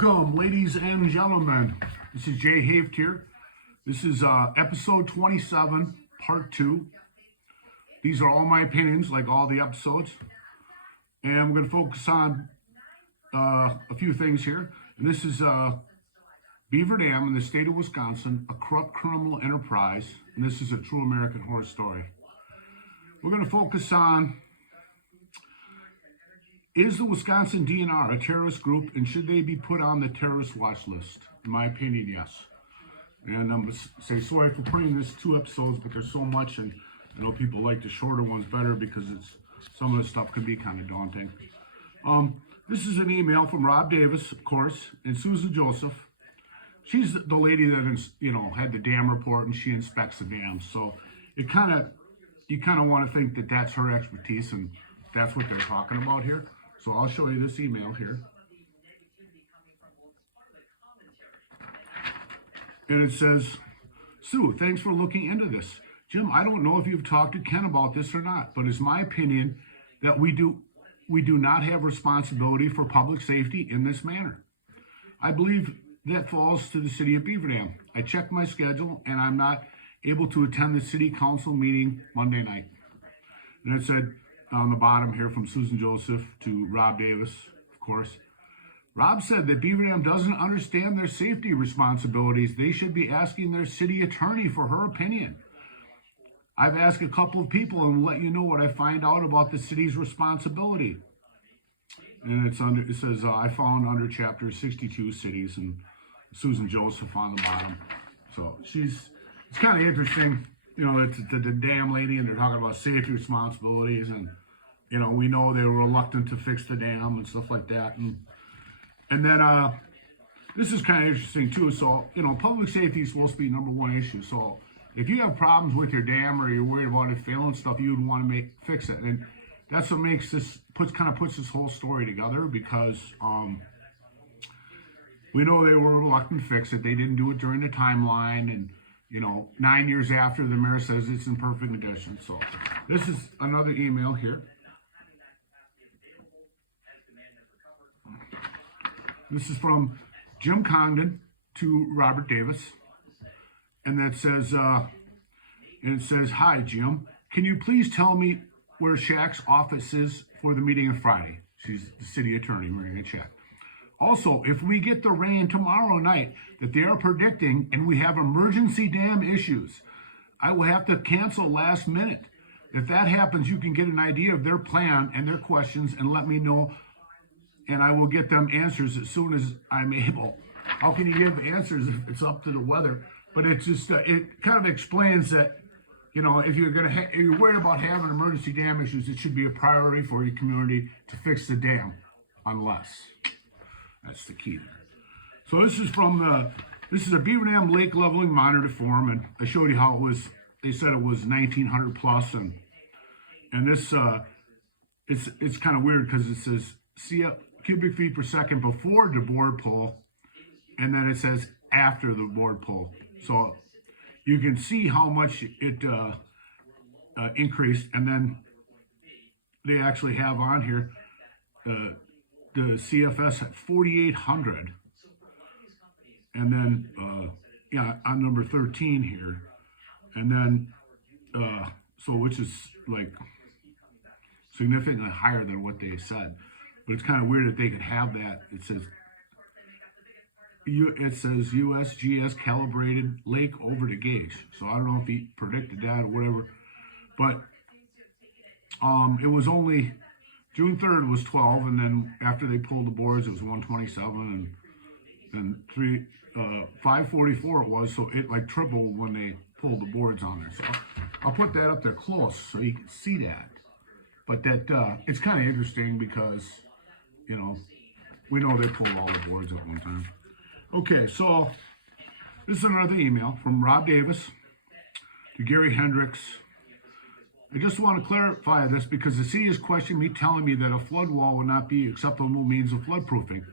Welcome, ladies and gentlemen. This is Jay Haft here. This is episode 27, part 2. These are all my opinions, like all the episodes. And we're going to focus on a few things here. And this is Beaver Dam in the state of Wisconsin, a corrupt criminal enterprise. And this is a true American horror story. We're going to focus on, is the Wisconsin DNR a terrorist group, and should they be put on the terrorist watch list? In my opinion, yes. And I'm going to say sorry for putting this 2 episodes, but there's so much, and I know people like the shorter ones better because some of the stuff can be kind of daunting. This is an email from Rob Davis, of course, and Susan Joseph. She's the lady that had the dam report, and she inspects the dams. So you kind of want to think that that's her expertise, and that's what they're talking about here. So I'll show you this email here. And it says, Sue, thanks for looking into this. Jim, I don't know if you've talked to Ken about this or not, but it's my opinion that we do not have responsibility for public safety in this manner. I believe that falls to the city of Beaver Dam. I checked my schedule and I'm not able to attend the city council meeting Monday night. And it said on the bottom here from Susan Joseph to Rob Davis, of course. Rob said that Beaver Dam doesn't understand their safety responsibilities. They should be asking their city attorney for her opinion. I've asked a couple of people and will let you know what I find out about the city's responsibility. And it says, I found under chapter 62 cities, and Susan Joseph on the bottom. So it's kind of interesting, the dam lady, and they're talking about safety responsibilities, and, we know they were reluctant to fix the dam and stuff like that. And then this is kind of interesting too. So, public safety is supposed to be number one issue. So if you have problems with your dam or you're worried about it failing stuff, you would want to fix it. And that's what makes puts this whole story together, because we know they were reluctant to fix it. They didn't do it during the timeline, and 9 years after, the mayor says it's in perfect condition. So this is another email here. This is from Jim Congdon to Robert Davis, and that says, "Hi Jim, can you please tell me where Shaq's office is for the meeting on Friday?" She's the city attorney, Maria Shaq. "Also, if we get the rain tomorrow night that they are predicting and we have emergency dam issues, I will have to cancel last minute. If that happens, you can get an idea of their plan and their questions and let me know, and I will get them answers as soon as I'm able." How can you give answers if it's up to the weather? But it's just, it kind of explains that, if you're worried about having emergency dam issues, it should be a priority for your community to fix the dam, unless. That's the key there. So this is a Beaver Dam lake leveling monitor form, and I showed you how it was. They said it was 1900 plus, and this it's kind of weird because it says cubic feet per second before the board pull, and then it says after the board pull. So you can see how much it increased, and then they actually have on here the CFS at 4,800, and then on number 13 here, and then so which is like significantly higher than what they said. But it's kind of weird that they could have that. It says USGS calibrated lake over the gauge. So I don't know if he predicted that or whatever. But it was only June 3rd was 12, and then after they pulled the boards, it was 127, and 544 it was. So it like tripled when they pulled the boards on there. So I'll put that up there close so you can see that. But that it's kind of interesting because we know they pulled all the boards at one time. Okay, so this is another email from Rob Davis to Gary Hendricks. "I just want to clarify this because the city has questioned me, telling me that a flood wall would not be acceptable means of floodproofing.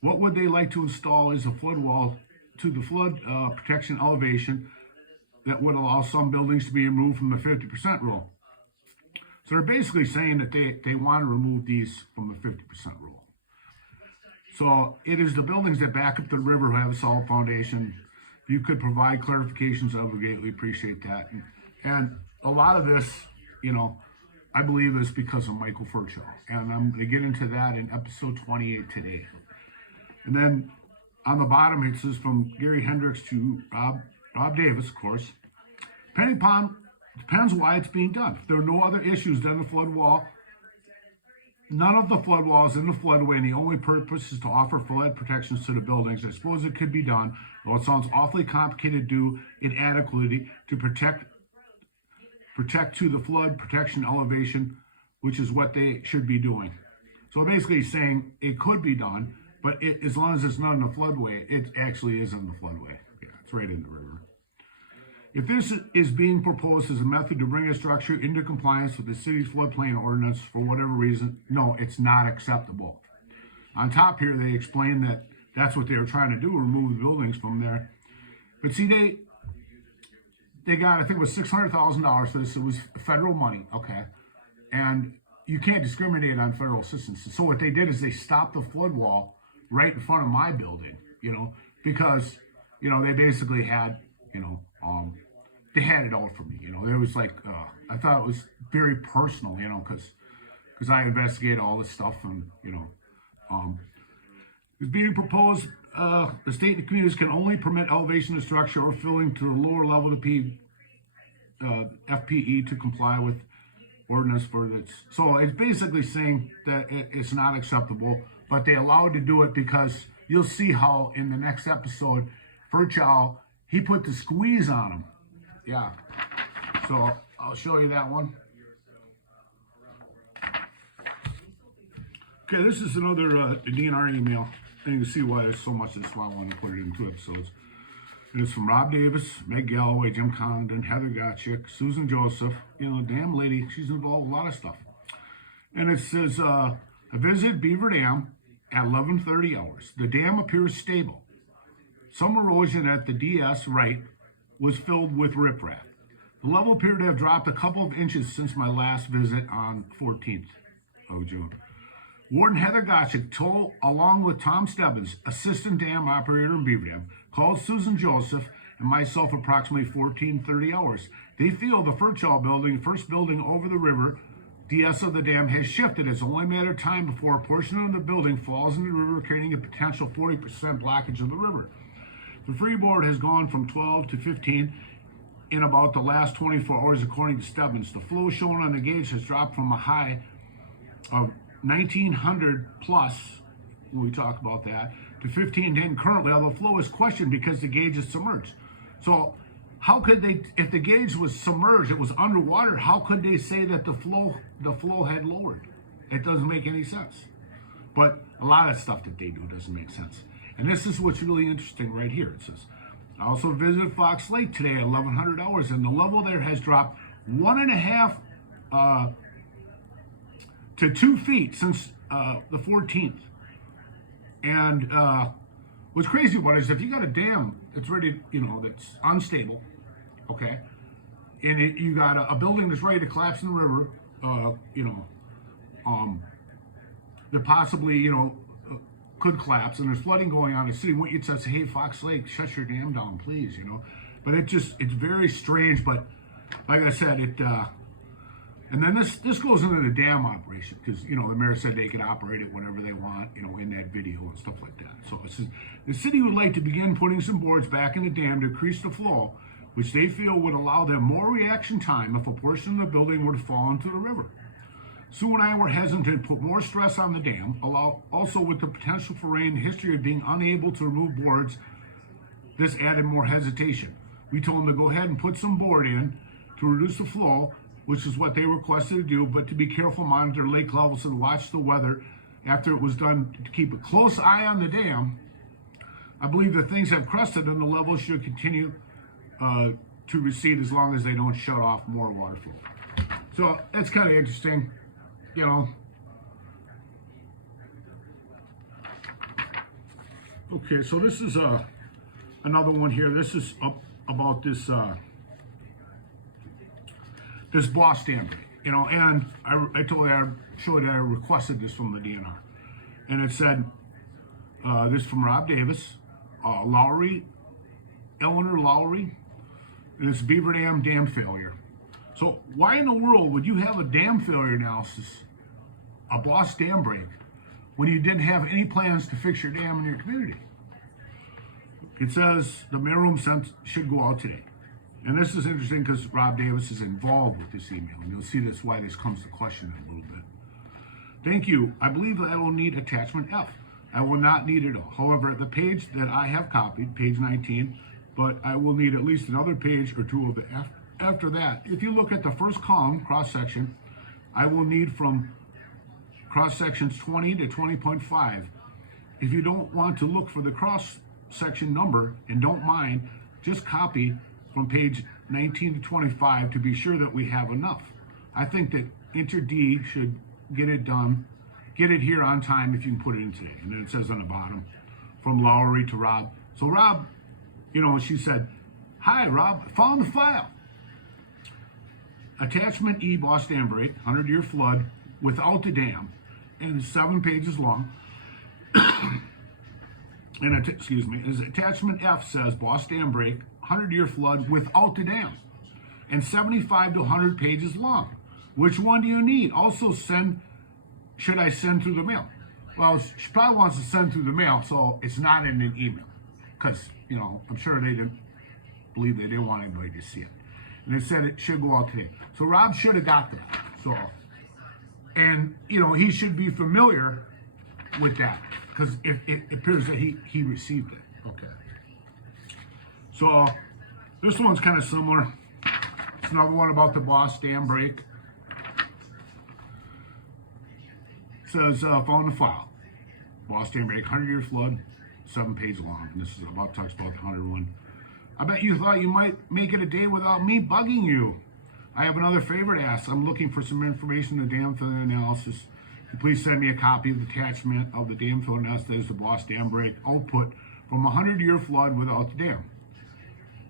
What would they like to install is a flood wall to the flood protection elevation that would allow some buildings to be removed from the 50% rule. So they're basically saying that they want to remove these from the 50% rule. So it is the buildings that back up the river who have a solid foundation. If you could provide clarifications, I would greatly appreciate that. And a lot of this, you know, I believe is because of Michael Furchow. And I'm going to get into that in episode 28 today. And then on the bottom, it says from Gary Hendricks to Rob Davis, of course. Depending upon, depends why it's being done. If there are no other issues than the flood wall, none of the flood walls in the floodway, and the only purpose is to offer flood protections to the buildings. I suppose it could be done, though it sounds awfully complicated due inadequacy to protect to the flood protection elevation, which is what they should be doing. So basically saying it could be done, but as long as it's not in the floodway, it actually is in the floodway. Yeah, it's right in the river. If this is being proposed as a method to bring a structure into compliance with the city's floodplain ordinance for whatever reason, no, it's not acceptable. On top here, they explain that that's what they were trying to do, remove the buildings from there. But see, they got, I think it was $600,000 for this. It was federal money, okay? And you can't discriminate on federal assistance. So what they did is they stopped the flood wall right in front of my building, you know, because, you know, they basically had, you know, they had it all for me, you know. There was like, I thought it was very personal, you know, because I investigate all this stuff, and, you know, it's being proposed, the state and communities can only permit elevation of structure or filling to the lower level of FPE to comply with ordinance for this. So it's basically saying that it's not acceptable, but they allowed to do it because you'll see how in the next episode, Furchow, he put the squeeze on him. Yeah. So I'll show you that one. Okay, this is another DNR email. And you can see why there's so much. That's why I wanted to put it in 2 episodes. And it's from Rob Davis, Meg Galloway, Jim Condon, Heather Gotchick, Susan Joseph. You know, damn lady, she's involved in a lot of stuff. And it says, I visited Beaver Dam at 11:30 hours. The dam appears stable. Some erosion at the DS right was filled with riprap. The level appeared to have dropped a couple of inches since my last visit on 14th of June. Warden Heather Gotchick told, along with Tom Stebbins, assistant dam operator in Beaver Dam, called Susan Joseph and myself approximately 14:30 hours. They feel the Furchow building, first building over the river, DS of the dam, has shifted. It's only a matter of time before a portion of the building falls into the river, creating a potential 40% blockage of the river. The freeboard has gone from 12 to 15 in about the last 24 hours, according to Stebbins. The flow shown on the gauge has dropped from a high of 1900 plus, when we talk about that, to 1510 currently, although flow is questioned because the gauge is submerged. So how could they, if the gauge was submerged, it was underwater, how could they say that the flow had lowered? It doesn't make any sense. But a lot of stuff that they do doesn't make sense. And this is what's really interesting right here. It says, I also visited Fox Lake today at 1100 hours, and the level there has dropped 1.5 to 2 feet since the 14th. And what's crazy about it is if you got a dam that's ready, you know, that's unstable, okay, and you got a building that's ready to collapse in the river, you know, that possibly, you know, could collapse, and there's flooding going on in the city, what you'd say, hey, Fox Lake, shut your dam down, please, you know. But it's very strange, but like I said, and then this goes into the dam operation, because, you know, the mayor said they could operate it whenever they want, you know, in that video and stuff like that. So it says, the city would like to begin putting some boards back in the dam to increase the flow, which they feel would allow them more reaction time if a portion of the building were to fall into the river. Sue and I were hesitant to put more stress on the dam, also with the potential for rain history of being unable to remove boards. This added more hesitation. We told them to go ahead and put some board in to reduce the flow, which is what they requested to do, but to be careful, monitor lake levels and watch the weather after it was done to keep a close eye on the dam. I believe that things have crested and the levels should continue to recede as long as they don't shut off more water flow. So that's kind of interesting, you know. Okay, so this is another one here. This is about this this boss dam, you know, and I showed you I requested this from the DNR, and it said, This is from Rob Davis, Lowry, Eleanor Lowry. And it's Beaver Dam failure. So why in the world would you have a dam failure analysis, a Boss dam break, when you didn't have any plans to fix your dam in your community? It says the mailroom sent should go out today. And this is interesting because Rob Davis is involved with this email. And you'll see that's why this comes to question in a little bit. Thank you. I believe that I will need attachment F. I will not need it all. However, the page that I have copied, page 19, but I will need at least another page or two of it after that. If you look at the first column, cross-section, I will need from cross-sections 20 to 20.5. If you don't want to look for the cross-section number and don't mind, just copy from page 19 to 25 to be sure that we have enough. I think that Enter D should get it done, get it here on time if you can put it in today. And then it says on the bottom, from Lowry to Rob. So Rob, she said, hi, Rob, found the file. Attachment E, Boss Dam Break, 100-year flood without the dam, and it's 7 pages long. And his attachment F says Boss Dam Break, 100-year flood without the dam, and 75 to 100 pages long. Which one do you need? Also, should I send through the mail? Well, she probably wants to send through the mail, so it's not in an email, because I'm sure they didn't believe they didn't want anybody to see it. And they said it should go out today. So Rob should have got that. So, and he should be familiar with that, because it appears that he received it. Okay. So this one's kind of similar. It's another one about the Boss Dam Break. It says found the file. Boss Dam Break, 100-year flood, 7 pages long. And this is talks about the 101. I bet you thought you might make it a day without me bugging you. I have another favor to ask. I'm looking for some information on the dam failure analysis. Please send me a copy of the attachment of the dam failure analysis. That is the Boss Dam Break output from a 100-year flood without the dam.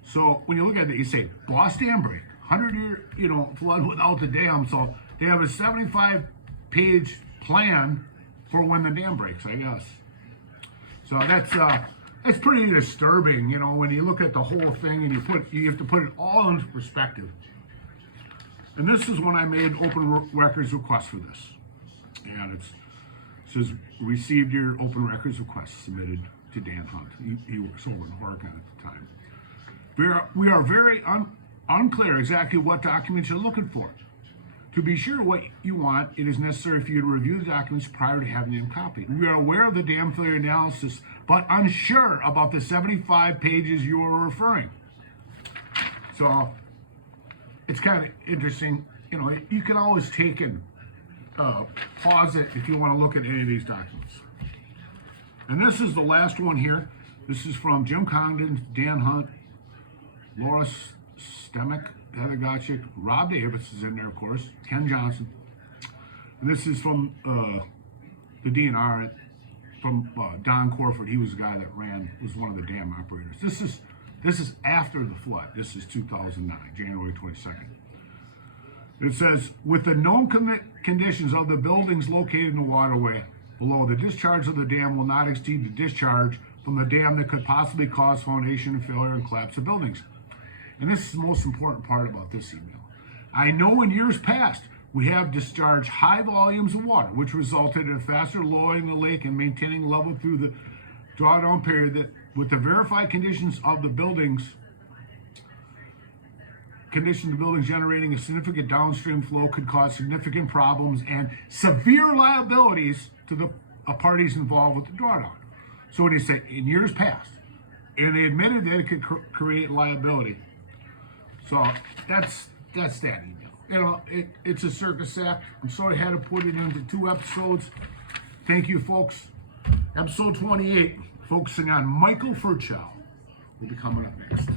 So when you look at it, you say Boss Dam Break, 100-year flood without the dam. So they have a 75-page plan for when the dam breaks, I guess. So that's pretty disturbing, when you look at the whole thing and you have to put it all into perspective. And this is when I made open records request for this. And it says, received your open records request submitted to Dan Hunt. He works over in Oregon at the time. We are very unclear exactly what documents you're looking for. To be sure what you want, it is necessary for you to review the documents prior to having them copied. We are aware of the dam failure analysis, but unsure about the 75 pages you are referring. So it's kind of interesting. You can always take and pause it if you want to look at any of these documents. And this is the last one here. This is from Jim Congdon, Dan Hunt, Laura Stemick, Heather Gotchick, Rob Davis is in there, of course, Ken Johnson. And this is from the DNR, from Don Corford. He was the guy that was one of the dam operators. This is after the flood. This is 2009, January 22nd. It says, with the known conditions of the buildings located in the waterway below, the discharge of the dam will not exceed the discharge from the dam that could possibly cause foundation failure and collapse of buildings. And this is the most important part about this email. I know in years past, we have discharged high volumes of water, which resulted in a faster lowering of the lake and maintaining level through the drawdown period, that with the verified conditions of the buildings, generating a significant downstream flow could cause significant problems and severe liabilities to the parties involved with the drawdown. So when they say in years past, and they admitted that it could create liability. So that's that email. It's a circus act. I'm sorry I had to put it into 2 episodes. Thank you, folks. Episode 28, focusing on Michael Furchow, will be coming up next.